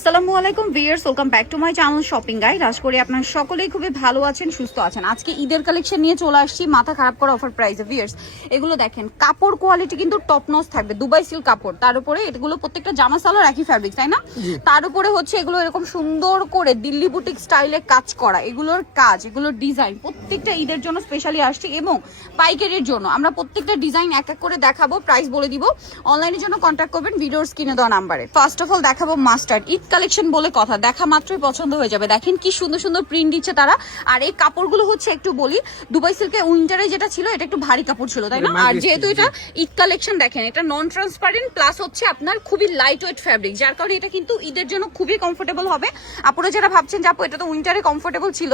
আসসালামু আলাইকুম viewers welcome back to my channel shopping guide. আশা করি আপনারা সকলেই খুবই ভালো আছেন সুস্থ আছেন। আজকে ঈদের কালেকশন নিয়ে চলে আসছি মাথা খারাপ করা অফার প্রাইসে ভিয়ার্স এগুলো দেখেন কাপড় কোয়ালিটি কিন্তু টপ নস থাকবে দুবাই সিল্ক কাপড়। তার উপরে এগুলো প্রত্যেকটা জামা সালোয়ার একই ফ্যাব্রিক তাই না? তার উপরে হচ্ছে এগুলো এরকম সুন্দর করে দিল্লি বুটিক স্টাইলে কাজ করা এগুলোর কাজ এগুলোর ডিজাইন প্রত্যেকটা ঈদের জন্য স্পেশালি আসছে এবং পাইকারির জন্য। আমরা প্রত্যেকটা ডিজাইন এক এক করে দেখাবো প্রাইস বলে দিব। অনলাইনের জন্য কন্ট্যাক্ট করবেন ভিডিওর স্ক্রিনে দেওয়া নাম্বারে ফার্স্ট অফ অল দেখাবো মাস্টার্ড কালেকশন বলে কথা। দেখা মাত্রই পছন্দ হয়ে যাবে। দেখেন কি সুন্দর সুন্দর প্রিন্ট দিচ্ছে তারা। আর এই কাপড়গুলো হচ্ছে একটু বলি দুবাই সিল্কে উইন্টারে যেটা ছিল এটা একটু ভারী কাপড় ছিল তাই না? আর যেহেতু এটা ঈদ কালেকশন দেখেন এটা নন ট্রান্সপারেন্ট প্লাস হচ্ছে আপনার খুবই লাইট ওয়েট ফ্যাব্রিক যার কারণে এটা কিন্তু ঈদের জন্য খুবই কমফোর্টেবল হবে। আপনারা যারা ভাবছেন যে আপু এটা তো উইন্টারে কমফোর্টেবল ছিল?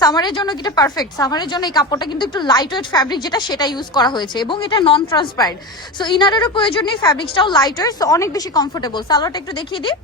সামারের জন্য এটা পারফেক্ট সামারের জন্য এই কাপড়টা কিন্তু একটু লাইট ওয়েট ফ্যাব্রিক যেটা সেটা ইউজ করা হয়েছে। এবং এটা নন ট্রান্সপারেন্ট সো ইনারেরও প্রয়োজন নেই ফ্যাব্রিক্সটাও লাইট ওয়েট অনেক বেশি কমফোর্টেবল সালোয়ারটা একটু দেখিয়ে দিই।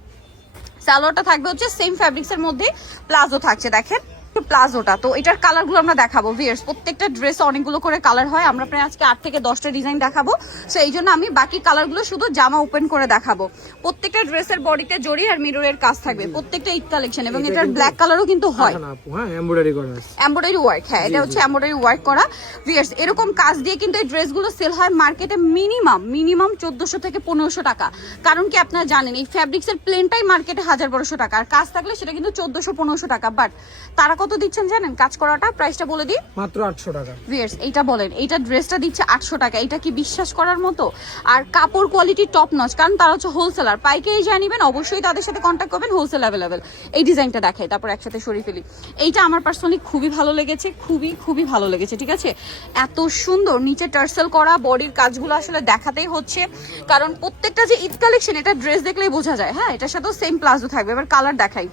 সালোয়ারটা থাকবে হচ্ছে সেম ফ্যাব্রিক্সের মধ্যে প্লাজো থাকছে দেখেন। প্লাজোটা। তো এটার কালারগুলো আমরা দেখাবো। ভিয়ার্স প্রত্যেকটা ড্রেস অনেকগুলো করে কালার হয়। আমরা প্রায় আজকে আট থেকে দশটা ডিজাইন দেখাবো। সো এই জন্য আমি বাকি কালারগুলো শুধু জামা ওপেন করে দেখাবো। প্রত্যেকটা ড্রেসের বডিতে জড়ি আর মিররের কাজ থাকবে। প্রত্যেকটা ঈদ কালেকশন এবং এটার ব্ল্যাক কালারও কিন্তু হয় হ্যাঁ। এমব্রয়ডারি করা আছে। এমব্রয়ডারি ওয়ার্ক হ্যাঁ এটা হচ্ছে এমব্রয়ডারি ওয়ার্ক করা। ভিয়ার্স এরকম কাজ দিয়ে কিন্তু এই ড্রেসগুলো সেল হয় মার্কেটে মিনিমাম মিনিমাম চোদ্দশো থেকে পনেরোশো টাকা। কারণ কি আপনারা জানেন এই ফ্যাব্রিক্সের প্লেনটাই মার্কেটে হাজার বারোশো টাকা। আর কাজ থাকলে সেটা কিন্তু চোদ্দশো পনেরোশো টাকা। বাট তারা কত দিচ্ছেন জানেন? কাজ করাটা প্রাইসটা বলে দিই মাত্র আটশো টাকা। ভিয়ার্স এইটা বলেন এইটা ড্রেসটা দিচ্ছে আটশো টাকা এটা কি বিশ্বাস করার মতো? আর কাপড় কোয়ালিটি টপ নচ কারণ তারা হচ্ছে হোলসেলার পাইকারি যা নিবেন অবশ্যই তাদের সাথে কন্ট্যাক্ট করবেন হোলসেল অ্যাভেলেবেল এই ডিজাইনটা দেখাই তারপর একসাথে সরিয়ে ফেলি। এইটা আমার পার্সোনালি খুবই ভালো লেগেছে খুবই খুবই ভালো লেগেছে ঠিক আছে? এত সুন্দর নিচে টার্সেল করা বডির কাজগুলো আসলে দেখাতেই হচ্ছে। কারণ প্রত্যেকটা যে ঈদ কালেকশন এটা ড্রেস দেখলেই বোঝা যায়। হ্যাঁ এটার সাথেও সেম প্লাজো থাকবে। এবার কালার দেখাই।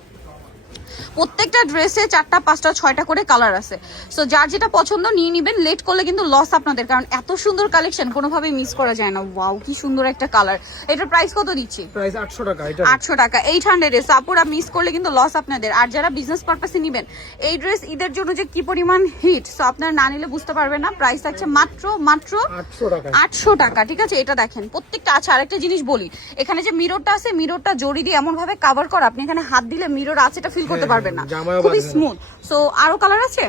প্রত্যেকটা ড্রেসে চারটা পাঁচটা ছয়টা করে কালার আছে। সো যার যেটা পছন্দ নিয়ে নিবেন লেট করলে কিন্তু লস আপনাদের কারণ এত সুন্দর কালেকশন কোনোভাবেই মিস করা যায় না। ওয়াও কি সুন্দর একটা কালার এটার প্রাইস কত দিচ্ছি? প্রাইস আটশো টাকা এটা আটশো টাকা এইট হান্ড্রেড এ। সাপুরা মিস করলে কিন্তু লস আপনাদের। আর যারা বিজনেস পারপাসে নিবেন এই ড্রেস ঈদের জন্য যে কি পরিমাণ হিট সো আপনারা না নিলে বুঝতে পারবেন না। প্রাইস আছে মাত্র মাত্র আটশো টাকা। আটশো টাকা ঠিক আছে? এটা দেখেন প্রত্যেকটা আছে আরেকটা জিনিস বলি। এখানে যে মিররটা আছে মিররটা জড়ি দিয়ে এমন ভাবে কভার করা আপনি এখানে হাত দিলে মিরর আছে এটা ফিল করতে হ্যাঁ, পারবেন না। খুবই স্মুথ সো আরও কালার আছে?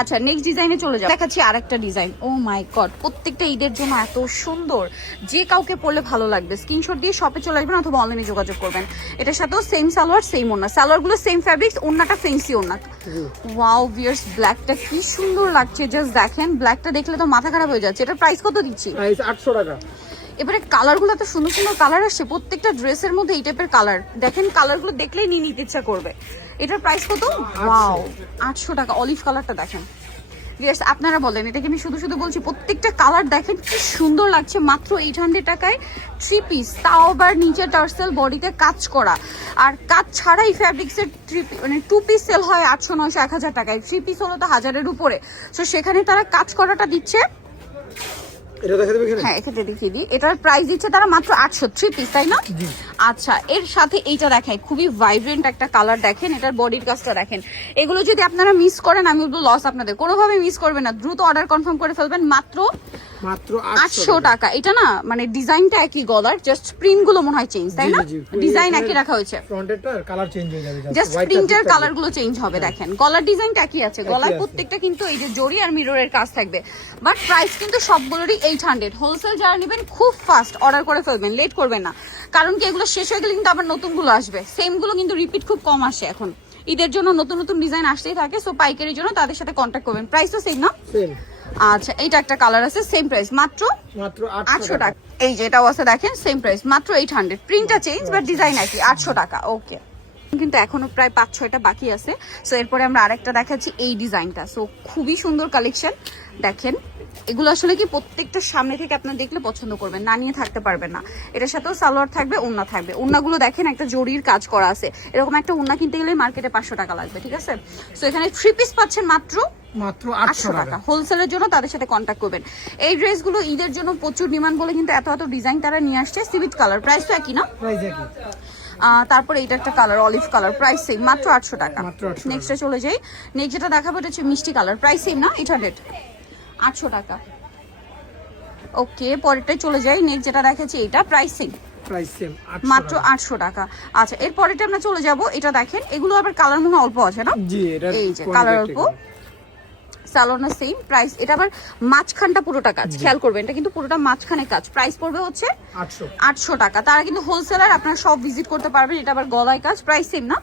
আচ্ছা নেক্সট ডিজাইনে চলে যাও। দেখাচ্ছি আরেকটা ডিজাইন ও মাই গড প্রত্যেকটা ঈদের জন্য এত সুন্দর। যে কাউকে পরলে ভালো লাগবে স্ক্রিনশট দিয়ে শপে চলে আসবেন অথবা অনলাইনে যোগাযোগ করবেন। এটার সাথেও সেম সালোয়ার সেম ওড়না। সালোয়ারগুলো সেম ফ্যাব্রিক্স ওড়নাটা ফেন্সি ওড়না। ওয়াও ভিয়ার্স ব্ল্যাকটা কি সুন্দর লাগছে। জাস্ট দেখেন ব্ল্যাকটা দেখলে তো মাথা খারাপ হয়ে যাচ্ছে। এটার প্রাইস কত দিচ্ছি? প্রাইস আটশো টাকা। এবারে কালারগুলো এত সুন্দর সুন্দর কালার আসছে প্রত্যেকটা ড্রেসের মধ্যে এই টাইপের কালার। দেখেন কালারগুলো দেখলেই নিয়ে নিতে ইচ্ছা করবে। এটার প্রাইস কত? ওয়াও আটশো টাকা। অলিভ কালারটা দেখেন। আপনারা বলেন এটাকে আমি শুধু শুধু বলছি প্রত্যেকটা কালার দেখেন কি সুন্দর লাগছে। মাত্র এইট হান্ড্রেড টাকায় থ্রি পিস তাও আবার নিচে টার্সেল বডিতে কাজ করা। আর কাজ ছাড়াই ফ্যাব্রিক্সের থ্রি মানে টু পিস সেল হয় আটশো নয়শো এক হাজার টাকায়। থ্রি পিস হলো তো হাজারের উপরে। তো সেখানে তারা কাজ করাটা দিচ্ছে এটা দেখা দেবে এখানে? হ্যাঁ এখানে দেখিয়ে দিই। এটার প্রাইস দিচ্ছে তারা মাত্র আটশো থ্রি পিস তাই না? আচ্ছা এর সাথে এইটা দেখাই খুবই ভাইব্রেন্ট একটা কালার দেখেন এটার বডির কাজটা দেখেন। এগুলো যদি আপনারা মিস করেন আমি বলব লস আপনাদের। কোনোভাবে মিস করবেন না দ্রুত অর্ডার কনফার্ম করে ফেলবেন মাত্র মাত্র আটশো আটশো টাকা। এটা না মানে ডিজাইনটা একই গলার জাস্ট প্রিন্টগুলো মনে হয় চেঞ্জ তাই না। ডিজাইন একই রাখা হয়েছে। ফ্রন্টেরটা কালার চেঞ্জ হয়ে যাবে জাস্ট প্রিন্টের কালারগুলো চেঞ্জ হবে দেখেন। গলার ডিজাইনটা একই আছে আছে। প্রত্যেকটা কিন্তু এই যে জড়ি আর মিররের কাজ থাকবে। বাট প্রাইস কিন্তু সবগুলোরই এইট হান্ড্রেড হোলসেল যারা নেবেন খুব ফাস্ট অর্ডার করে ফেলবেন লেট করবেন না। কারণ কি এগুলো শেষ হয়ে গেলে কিন্তু আবার নতুনগুলো আসবে। সেমগুলো কিন্তু রিপিট খুব কম আসে এখন। ঈদের জন্য নতুন নতুন ডিজাইন আসতেই থাকে সো পাইকারির জন্য তাদের সাথে কন্ট্যাক্ট করবেন। প্রাইস তো সেম না? সেম আচ্ছা এইটা একটা কালার আছে সেম প্রাইস মাত্র মাত্র আটশো আটশো টাকা। এই যে এটাও আছে দেখেন সেম প্রাইস মাত্র এইট হান্ড্রেড প্রিন্টটা চেঞ্জ বাট ডিজাইন একই আটশো টাকা ওকে কিন্তু এখনও প্রায় পাঁচ ছয়টা বাকি আছে। সো এরপরে আমরা আরেকটা দেখাচ্ছি এই ডিজাইনটা সো খুবই সুন্দর কালেকশন দেখেন এগুলো আসলে কি প্রত্যেকটা সামনে থেকে আপনার দেখলে পছন্দ করবেন। না নিয়ে থাকতে পারবেন না। এটার সাথেও সালোয়ার থাকবে ওন্না থাকবে। ওন্নাগুলো দেখেন একটা জরির কাজ করা আছে। এরকম একটা ওন্না কিনতে গেলে মার্কেটে পাঁচশো টাকা লাগবে ঠিক আছে? সো এখানে থ্রি পিস পাচ্ছেন মাত্র মাত্র আটশো টাকা। হোলসেলের জন্য তাদের সাথে কন্ট্যাক্ট করবেন। এই ড্রেসগুলো ঈদের জন্য প্রচুর ডিমান্ড বলে কিন্তু এত এত ডিজাইন তারা নিয়ে আসছে। সিভিট কালার প্রাইস তো একই না? তারপরে এটা একটা colour olive colour price same মাত্র আটশো টাকা। মাত্র 800 টাকা। নেক্সটে চলে যাই। নেক্সট যেটা দেখাবো এটা হচ্ছে মিষ্টি কালার প্রাইস সেম না? এইট হান্ড্রেড আটশো টাকা। ওকে পরেরটাই চলে যাই। নেক্সট যেটা দেখাচ্ছি এটা প্রাইস মাত্র আটশো টাকা। আচ্ছা এরপরেটা আমরা চলে যাব। এটা দেখেন এগুলো আবার কালার মনে অল্প আছে না? এই যে কালার অল্প। সালোনা সেম প্রাইস এটা আবার মাঝখানটা পুরোটা কাজ খেয়াল করবেন এটা কিন্তু পুরোটা মাঝখানে কাজ। প্রাইস পড়বে হচ্ছে আটশো। টাকা। তারা কিন্তু হোলসেলার আপনারা সব ভিজিট করতে পারবেন এটা আবার গলায় কাজ। প্রাইস সেম না?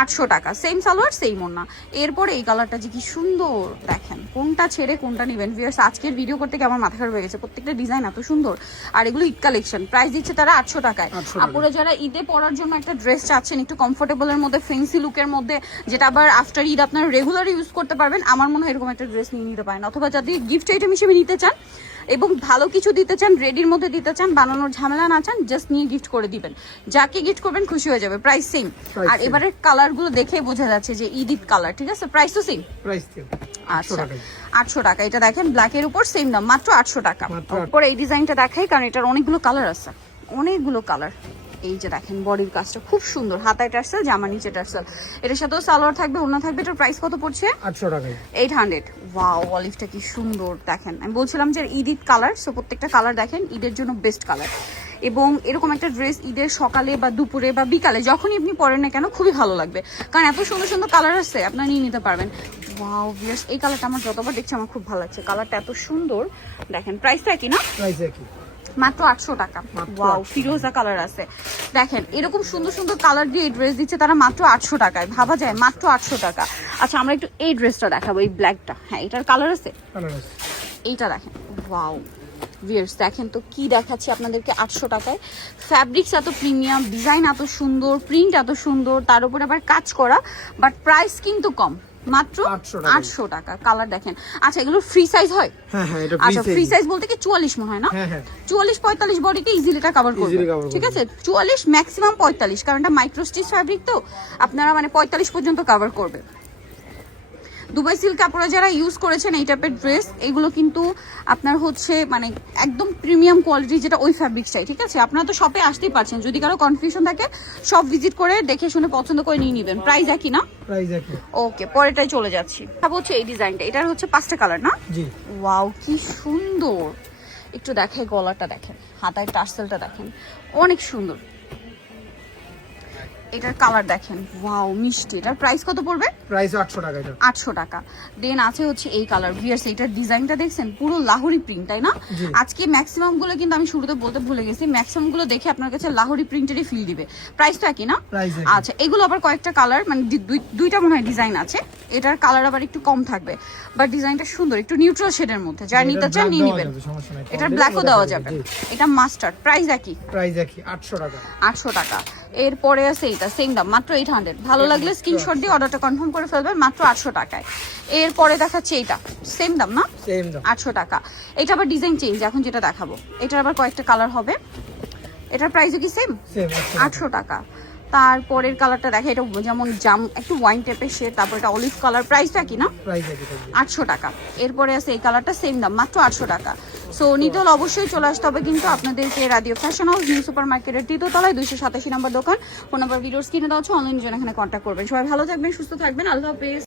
আটশো টাকা। সেম সালোয়ার সেম ওনা এরপরে এই কালারটা যে কি সুন্দর দেখেন কোনটা ছেড়ে কোনটা নেবেন। ভিউয়ার্স আজকের ভিডিও করতে কি আমার মাথা খারাপ হয়ে গেছে। প্রত্যেকটা ডিজাইন এত সুন্দর। আর এগুলো ঈদ কালেকশন প্রাইস দিচ্ছে তারা আটশো টাকায়। 800 টাকায়। আপুরা যারা ঈদে পরার জন্য একটা ড্রেস চাচ্ছেন একটু কমফোর্টেবলের মধ্যে ফেন্সি লুকের মধ্যে যেটা আবার আফটার ঈদ আপনারা রেগুলার ইউজ করতে পারবেন আমার মনে হয় এরকম একটা ড্রেস নিয়ে নিতে পারেন। অথবা যদি গিফট আইটেম হিসেবে নিতে চান এবং ভালো কিছু দিতে চান রেডির মধ্যে দিতে চান বানানোর ঝামেলা না চান জাস্ট নিয়ে গিফট করে দিবেন। যাকে গিফট করবেন খুশি হয়ে যাবে। প্রাইস সেম আর same. এবারের কালারগুলো দেখে বোঝা যাচ্ছে যে ঈদ ঈদ কালার ঠিক আছে? প্রাইস তো সেম প্রাইস সেম আচ্ছা। আটশো টাকা। এটা দেখেন ব্ল্যাক এর উপর সেম দাম মাত্র আটশো টাকা। পরে এই ডিজাইনটা দেখাই কারণ এটার অনেকগুলো কালার আছে। অনেকগুলো কালার এই যে দেখেন বডির কাজটা খুব সুন্দর। হাতায় টার্সেল জামা নিচে টার্সেল। এটার সাথেও সালোয়ার থাকবে অন্য থাকবে এটার প্রাইস কত পড়ছে? 800 টাকায়। এইট হান্ড্রেড ওয়াও অলিভটা কি সুন্দর দেখেন। আমি বলছিলাম যে ঈদ ঈদ কালার সো প্রত্যেকটা কালার দেখেন ঈদের জন্য বেস্ট কালার এবং এরকম একটা ড্রেস ঈদের সকালে বা দুপুরে বা বিকালে যখনই আপনি পরেন না কেন খুবই ভালো লাগবে। কারণ এত সুন্দর সুন্দর কালার আছে আপনারা নিয়ে নিতে পারবেন। ওয়াও ভিয়ার্স এই কালারটা আমার যতবার দেখছি আমার খুব ভালো লাগছে। কালারটা এত সুন্দর দেখেন প্রাইস তো একই না? প্রাইস একই। মাত্র আটশো টাকা। ওয়াও ফিরোজা কালার আছে। দেখেন এরকম সুন্দর সুন্দর কালার দিয়ে এই ড্রেস দিচ্ছে তারা মাত্র আটশো টাকায়। ভাবা যায় মাত্র আটশো টাকা। আচ্ছা আমরা একটু এই ড্রেসটা দেখাবো এই ব্ল্যাকটা হ্যাঁ এটার কালার আছে? এইটা দেখেন। ওয়াও ভিয়ার্স দেখেন তো কি দেখাচ্ছি আপনাদেরকে আটশো টাকায়। ফ্যাব্রিক্স এত প্রিমিয়াম ডিজাইন এত সুন্দর প্রিন্ট এত সুন্দর তার উপরে আবার কাজ করা বাট প্রাইস কিন্তু কম। মাত্র 800 টাকা। আটশো টাকা। কালার দেখেন। আচ্ছা এগুলো ফ্রি সাইজ হয়? হ্যাঁ হ্যাঁ এটা আচ্ছা ফ্রি সাইজ বলতে কি চুয়াল্লিশ মনে হয় না? হ্যাঁ হ্যাঁ। চুয়াল্লিশ পঁয়তাল্লিশ বডিতে ইজিলি এটা কভার করবে ঠিক আছে? চুয়াল্লিশ ম্যাক্সিমাম পঁয়তাল্লিশ কারণ এটা মাইক্রোস্টিচ ফ্যাব্রিক তো আপনারা মানে পঁয়তাল্লিশ পর্যন্ত কভার করবে দুবাই সিল্ক কাপড়ে যারা ইউজ করেছেন এই টাইপের ড্রেস এগুলো কিন্তু আপনার হচ্ছে মানে একদম প্রিমিয়াম কোয়ালিটি যেটা ওই ফ্যাব্রিক চাই ঠিক আছে? আপনারা তো শপে আসতেই পারছেন। যদি কারও কনফিউশন থাকে সব ভিজিট করে দেখে শুনে পছন্দ করে নিয়ে নেবেন। প্রাইস একই না? ওকে পরেটাই চলে যাচ্ছি। ভাবো হচ্ছে এই ডিজাইনটা এটার হচ্ছে পাঁচটা কালার না? জি। ওয়াও কি সুন্দর! একটু দেখে গলাটা দেখেন। হাতায় টার্সেলটা দেখেন। অনেক সুন্দর। এটার কালার দেখেন। ওয়াও মিষ্টি। এটার প্রাইস কত পড়বে? প্রাইস 800 টাকা এটা। আটশো টাকা। দেন আছে হচ্ছে এই কালার ভিয়ার্স এটার ডিজাইনটা দেখছেন? পুরো লাহোরি প্রিন্ট তাই না? আজকে ম্যাক্সিমামগুলো কিন্তু আমি শুরুতে বলতে ভুলে গেছি। ম্যাক্সিমামগুলো দেখে আপনার কাছে লাহোরি প্রিন্টেরই ফিল দিবে। প্রাইসটা কি না? আচ্ছা এগুলো আবার কয়েকটা কালার মানে দুই- দুইটা মনে হয় ডিজাইন আছে। এটার কালার আবার একটু কম থাকবে। বাট ডিজাইনটা সুন্দর একটু নিউট্রাল শেডের মধ্যে। যারা নিতে চান নিয়ে নেবেন। এটার ব্ল্যাকও দেওয়া যাবে। এটা মাস্টার্ড প্রাইস একই। প্রাইস একই 800 টাকা। আটশো টাকা। এরপরে আছে এটা সেম দাম মাত্র এইট হান্ড্রেড ভালো লাগলে স্ক্রিনশট দিয়ে অর্ডারটা কনফার্ম করে ফেলবেন মাত্র আটশো টাকায়। এরপরে দেখাচ্ছে এইটা সেম দাম না? সেম দাম। আটশো টাকা। এটা আবার ডিজাইন চেঞ্জ এখন যেটা দেখাবো। এটার আবার কয়েকটা কালার হবে। এটার প্রাইসও কি সেম সেম আটশো টাকা। তারপরের কালারটা দেখা এটা যেমন জাম একটু ওয়াইন টাইপের শেড তারপর এটা অলিভ কালার প্রাইসটা কি না? প্রাইস আটশো টাকা। এরপরে আছে এই কালারটা সেম দাম মাত্র আটশো টাকা। সো নিটল অবশ্যই চলে আসতে হবে কিন্তু আপনাদেরকে radio fashion house new super মার্কেটের তৃতীয় তলায়, দুইশো সাতাশি নম্বর দোকান। ফোন নাম্বার ভিডিওস কিনে দেওয়া হচ্ছে অনলাইন জন্য এখানে কন্ট্যাক্ট করবেন। সবাই ভালো থাকবেন, সুস্থ থাকবেন, আল্লাহ হাফেজ।